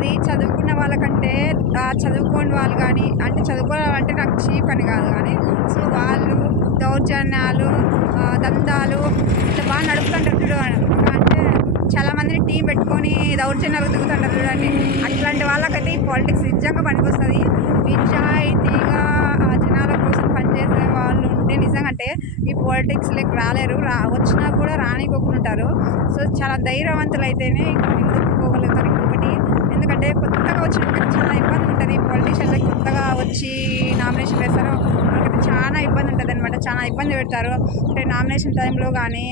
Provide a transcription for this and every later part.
అది చదువుకున్న వాళ్ళకంటే చదువుకోని వాళ్ళు కానీ అంటే చదువుకోవాలంటే నాకు చీప్ అని కాదు కానీ సో వాళ్ళు దౌర్జన్యాలు దందాలు ఇట్లా బాగా నడుపుతుంటారు అంటే చాలామందిని టీం పెట్టుకొని దౌర్జన్యాలు దిగుతుంటారు చూడండి. అట్లాంటి వాళ్ళకైతే ఈ పాలిటిక్స్ నిజంగా పనికొస్తుంది. నిజాయితీగా జనాల కోసం పనిచేసే వాళ్ళు ఉంటే నిజంగా అంటే ఈ పాలిటిక్స్లోకి రాలేరు, వచ్చినా కూడా రానికోకుంటారు. సో చాలా ధైర్యవంతులు అయితేనే ముందుకు పోగలుగుతారు. ఇంకొకటి ఎందుకంటే కొత్తగా వచ్చిన చాలా ఇబ్బంది ఉంటుంది. పొలిటీషియన్లకి కొత్తగా వచ్చి నామినేషన్ వేస్తారు, వాళ్ళకైతే చాలా ఇబ్బంది ఉంటుంది అనమాట. చాలా ఇబ్బంది పెడతారు. అంటే నామినేషన్ టైంలో కానీ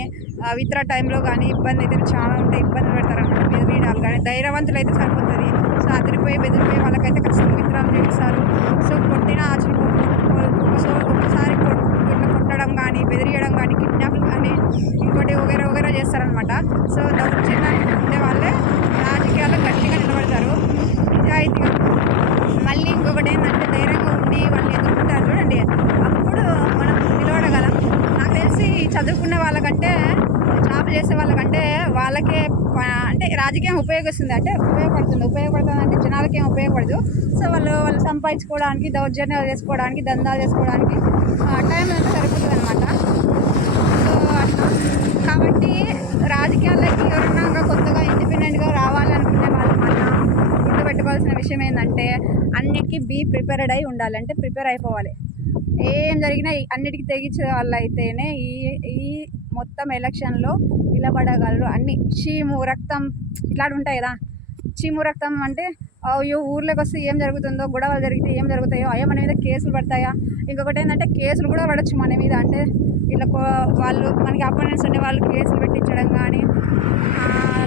విత్డ్రా టైంలో కానీ ఇబ్బంది అయితే చాలా ఉంటాయి, ఇబ్బంది పెడతారు అనమాట. బెదిరియడాలు కానీ ధైర్యవంతులు అయితే సరిపోతుంది. సో అదిరిపోయి బెదిరిపోయే వాళ్ళకైతే ఖచ్చితంగా విత్డ్రాలు చేస్తారు. సో కొట్టిన ఆచరణ ఒకసారి కొట్టడం కానీ బెదిరియడం కానీ కిడ్నాప్లు కానీ ఇంకోటి వగేరా వగేరా చేస్తారనమాట. సో దౌర్జన్యానికి ఉండే వాళ్ళే రాజకీయాల్లో గట్టిగా నిలబడతారు నిజాయితీగా. మళ్ళీ ఇంకొకటి ఏంటంటే ధైర్యంగా ఉండి వాళ్ళని ఎదుర్కొంటారు చూడండి, అప్పుడు మనం నిలబడగలం. నాకు తెలిసి చదువుకునే వాళ్ళకంటే జాబ్ చేసే వాళ్ళకంటే వాళ్ళకే అంటే రాజకీయం ఉపయోగిస్తుంది అంటే ఉపయోగపడుతుంది అంటే జనాలకి ఏం ఉపయోగపడదు. సో వాళ్ళు సంపాదించుకోవడానికి దౌర్జన్యాలు చేసుకోవడానికి దందాలు చేసుకోవడానికి టైం అంతా సరిపోతుంది అనమాట. సో అట్లా కాబట్టి రాజకీయాల్లోకి ఎవరన్నా కొత్తగా ఇండిపెండెంట్గా రావాలనుకునే వాళ్ళు మాత్రం గుర్తుపెట్టుకోవాల్సిన విషయం ఏంటంటే అన్నిటికీ ప్రిపేర్డ్ అయి ఉండాలి. అంటే ప్రిపేర్ అయిపోవాలి. ఏం జరిగినా అన్నిటికీ తెగించే వాళ్ళు అయితేనే ఈ మొత్తం ఎలక్షన్లో నిలబడగలరు. అన్ని చీము రక్తం ఇట్లాంటి ఉంటాయి కదా. చీము రక్తం అంటే అయ్యో ఊర్లోకి వస్తే ఏం జరుగుతుందో, గొడవలు జరిగితే ఏం జరుగుతాయో, అయ్యో మన మీద కేసులు పడతాయా, ఇంకొకటి ఏంటంటే కేసులు కూడా పడవచ్చు మన మీద. అంటే ఇలా వాళ్ళు మనకి అపోనెంట్స్ ఉండే వాళ్ళు కేసులు పెట్టించడం కానీ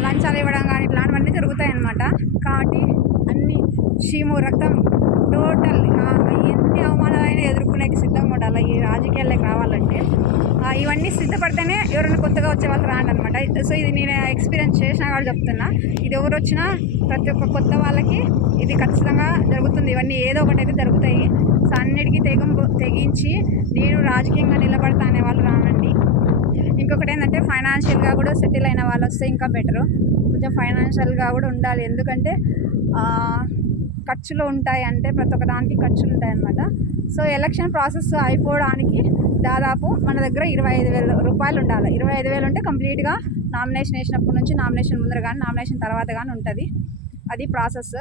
లంచాలు ఇవ్వడం కానీ ఇట్లాంటివన్నీ జరుగుతాయి అన్నమాట. కాబట్టి అన్ని చీము రక్తం టోటల్ ఎన్ని అవమానాలైనా ఎదుర్కొనేకి సిద్ధంగా ఉండాలి ఈ రాజకీయాల్లోకి రావాలంటే. ఇవన్నీ సిద్ధపడితేనే ఎవరైనా కొత్తగా వచ్చే వాళ్ళు రాండనమాట. సో ఇది నేను ఎక్స్పీరియన్స్ చేసినా కూడా చెప్తున్నా. ఇది ఎవరు వచ్చినా ప్రతి ఒక్క కొత్త వాళ్ళకి ఇది ఖచ్చితంగా జరుగుతుంది. ఇవన్నీ ఏదో ఒకటి అయితే జరుగుతాయి. సో అన్నిటికీ తెగించి నేను రాజకీయంగా నిలబడతా అనే వాళ్ళు రానండి. ఇంకొకటి ఏంటంటే ఫైనాన్షియల్గా కూడా సెటిల్ అయిన వాళ్ళు వస్తే ఇంకా బెటరు. కొంచెం ఫైనాన్షియల్గా కూడా ఉండాలి. ఎందుకంటే ఖర్చులు ఉంటాయి, అంటే ప్రతి ఒక్క దానికి ఖర్చులు ఉంటాయి అన్నమాట. సో ఎలక్షన్ ప్రాసెస్ అయిపోవడానికి దాదాపు మన దగ్గర 25,000 రూపాయలు ఉండాలి. 25,000 ఉంటే కంప్లీట్గా నామినేషన్ వేసినప్పటి నుంచి నామినేషన్ ముందర కానీ నామినేషన్ తర్వాత కానీ ఉంటుంది. అది ప్రాసెస్.